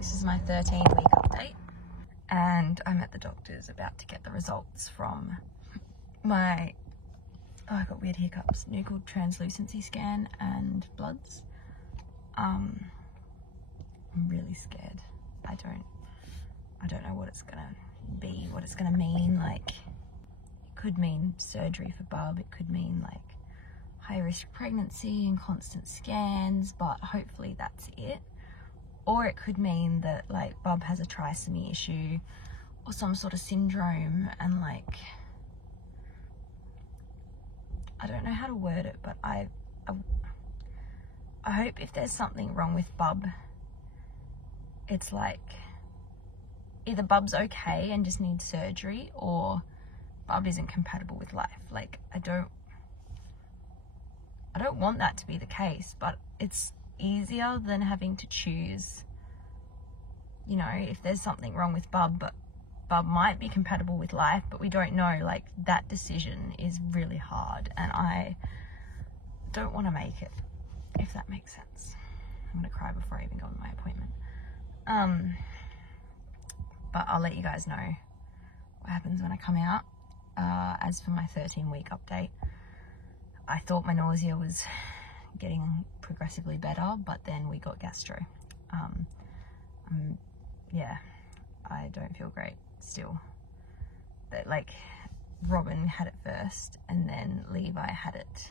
This is my 13-week update, and I'm at the doctor's about to get the results from my, I got weird hiccups, nuchal translucency scan and bloods. I'm really scared. I don't know what it's gonna be, what it's gonna mean. Like, it could mean surgery for Bub, it could mean like high risk pregnancy and constant scans, but hopefully that's it. Or it could mean that like Bub has a trisomy issue or some sort of syndrome, and like, I don't know how to word it, but I hope if there's something wrong with Bub, it's like either Bub's okay and just needs surgery, or Bub isn't compatible with life. Like, I don't want that to be the case, but it's easier than having to choose, you know, if there's something wrong with Bub, but Bub might be compatible with life, but we don't know. Like, that decision is really hard, and I don't want to make it, if that makes sense. I'm gonna cry before I even go to my appointment. But I'll let you guys know what happens when I come out. As for my 13-week update, I thought my nausea was getting progressively better, but then we got gastro. Yeah, I don't feel great still. But like, Robin had it first, and then Levi had it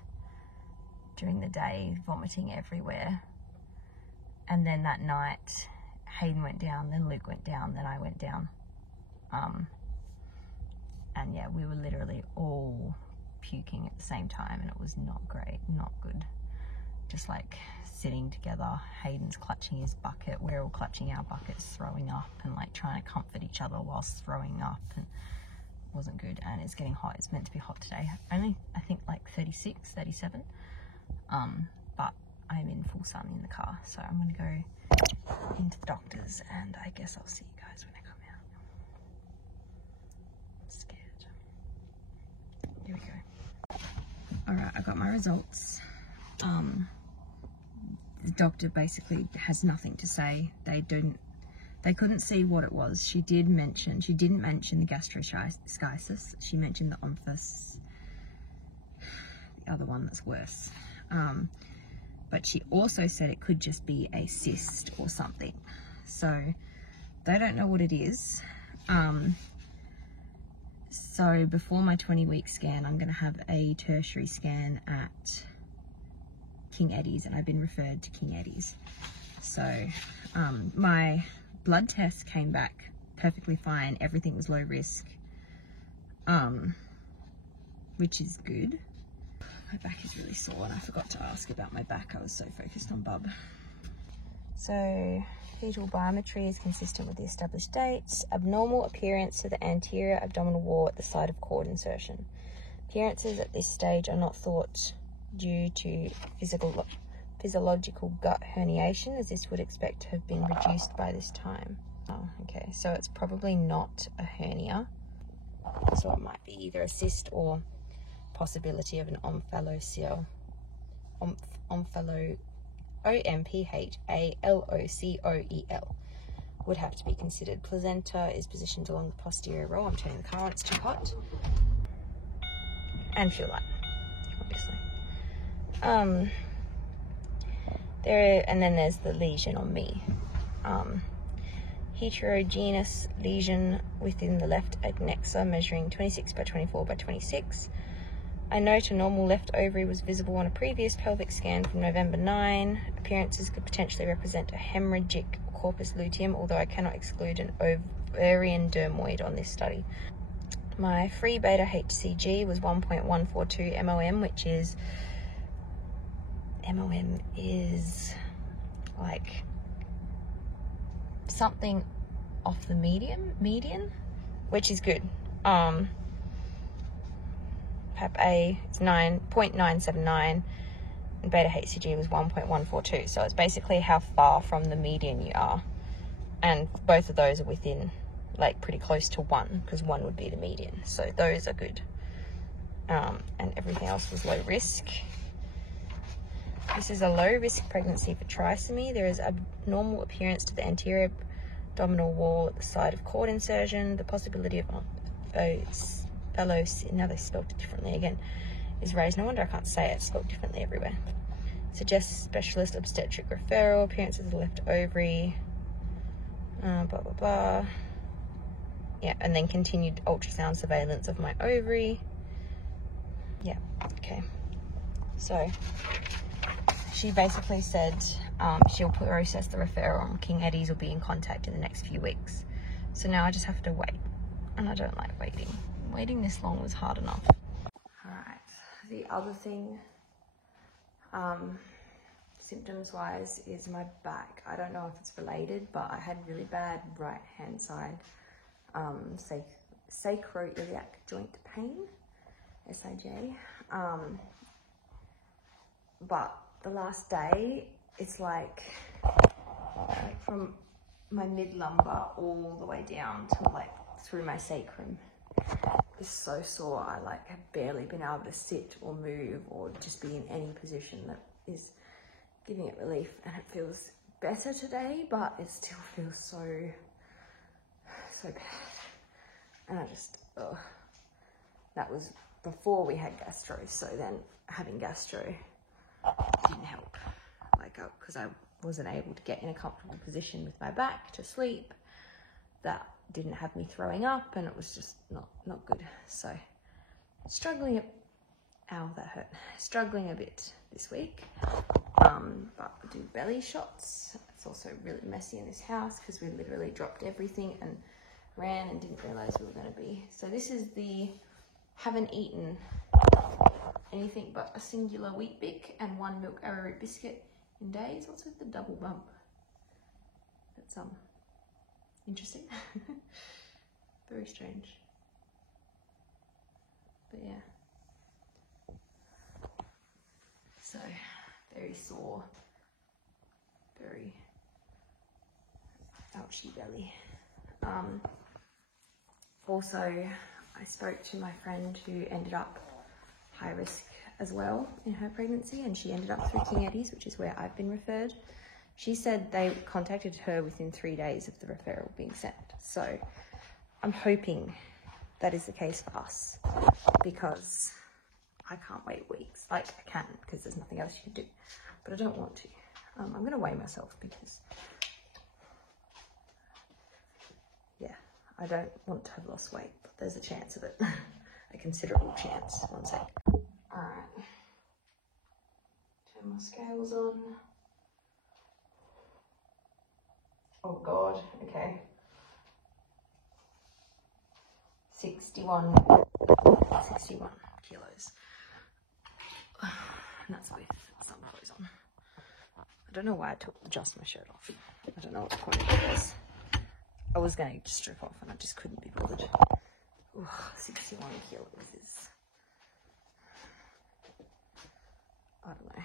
during the day, vomiting everywhere. And then that night, Hayden went down, then Luke went down, then I went down. And yeah, we were literally all puking at the same time, and it was not great, not good. Just like sitting together, Hayden's clutching his bucket, we're all clutching our buckets, throwing up, and like trying to comfort each other whilst throwing up, and it wasn't good. And it's getting hot. It's meant to be hot today. Only, I think, like 36, 37. But I'm in full sun in the car, so I'm gonna go into the doctor's, and I guess I'll see you guys when I come out. I'm scared. Here we go. All right, I got my results. The doctor basically has nothing to say. They couldn't see what it was. She didn't mention the gastroschisis. She mentioned the omphus, the other one that's worse. But she also said it could just be a cyst or something. So they don't know what it is. So before my 20-week scan, I'm gonna have a tertiary scan at King Eddie's, and I've been referred to King Eddie's. So my blood test came back perfectly fine. Everything was low risk, which is good. My back is really sore, and I forgot to ask about my back. I was so focused on Bub. So fetal biometry is consistent with the established dates. Abnormal appearance to the anterior abdominal wall at the site of cord insertion. Appearances at this stage are not thought due to physiological gut herniation, as this would expect to have been reduced by this time. Oh, okay, so it's probably not a hernia. So it might be either a cyst or possibility of an omphalocele. OMPHALOCOEL would have to be considered. Placenta is positioned along the posterior row. I'm turning the car on, it's too hot. And fuel light, obviously. And then there's the lesion on me. Heterogeneous lesion within the left adnexa, measuring 26 by 24 by 26. I note a normal left ovary was visible on a previous pelvic scan from November 9. Appearances could potentially represent a hemorrhagic corpus luteum, although I cannot exclude an ovarian dermoid on this study. My free beta HCG was 1.142 MOM, which is, MOM is like something off the median, which is good. PAP A is 9.979, and beta HCG was 1.142. So it's basically how far from the median you are. And both of those are within, like, pretty close to 1, because 1 would be the median. So those are good. And everything else was low risk. This is a low risk pregnancy for trisomy. There is abnormal appearance to the anterior abdominal wall at the side of cord insertion. The possibility of now they spelled it differently again, is raised. No wonder I can't say it, spelled differently everywhere. Suggests specialist obstetric referral. Appearance of the left ovary. Blah, blah, blah. Yeah, and then continued ultrasound surveillance of my ovary. Yeah, okay. So she basically said she'll process the referral and King Eddie's will be in contact in the next few weeks. So now I just have to wait, and I don't like waiting. Waiting this long was hard enough. All right, the other thing, symptoms-wise, is my back. I don't know if it's related, but I had really bad right-hand side sacroiliac joint pain, SIJ. But the last day, it's like from my mid-lumbar all the way down to like through my sacrum. It's so sore. I like have barely been able to sit or move or just be in any position that is giving it relief, and it feels better today, but it still feels so bad. And I just, that was before we had gastro, so then having gastro didn't help, like, because I wasn't able to get in a comfortable position with my back to sleep. That didn't have me throwing up, and it was just not good. So struggling a bit this week. But I do belly shots. It's also really messy in this house because we literally dropped everything and ran and didn't realize we were going to be. So this is the haven't eaten anything but a singular Wheat Bix and one milk arrowroot biscuit in days. What's with the double bump? That's interesting. Very strange. But yeah. So very sore, very ouchy belly. Also, I spoke to my friend who ended up high risk as well in her pregnancy, and she ended up through King Eddie's, which is where I've been referred. She said they contacted her within 3 days of the referral being sent. So I'm hoping that is the case for us, because I can't wait weeks. Like, I can, because there's nothing else you can do, but I don't want to. I'm going to weigh myself because, yeah, I don't want to have lost weight, but there's a chance of it. A considerable chance. One sec. Alright. Turn my scales on. Oh God, okay. 61 kilos. And that's with some clothes on. I don't know why I took just my shirt off. I don't know what the point of it was. I was going to strip off and I just couldn't be bothered. Ooh, 61 kilos is, I don't know.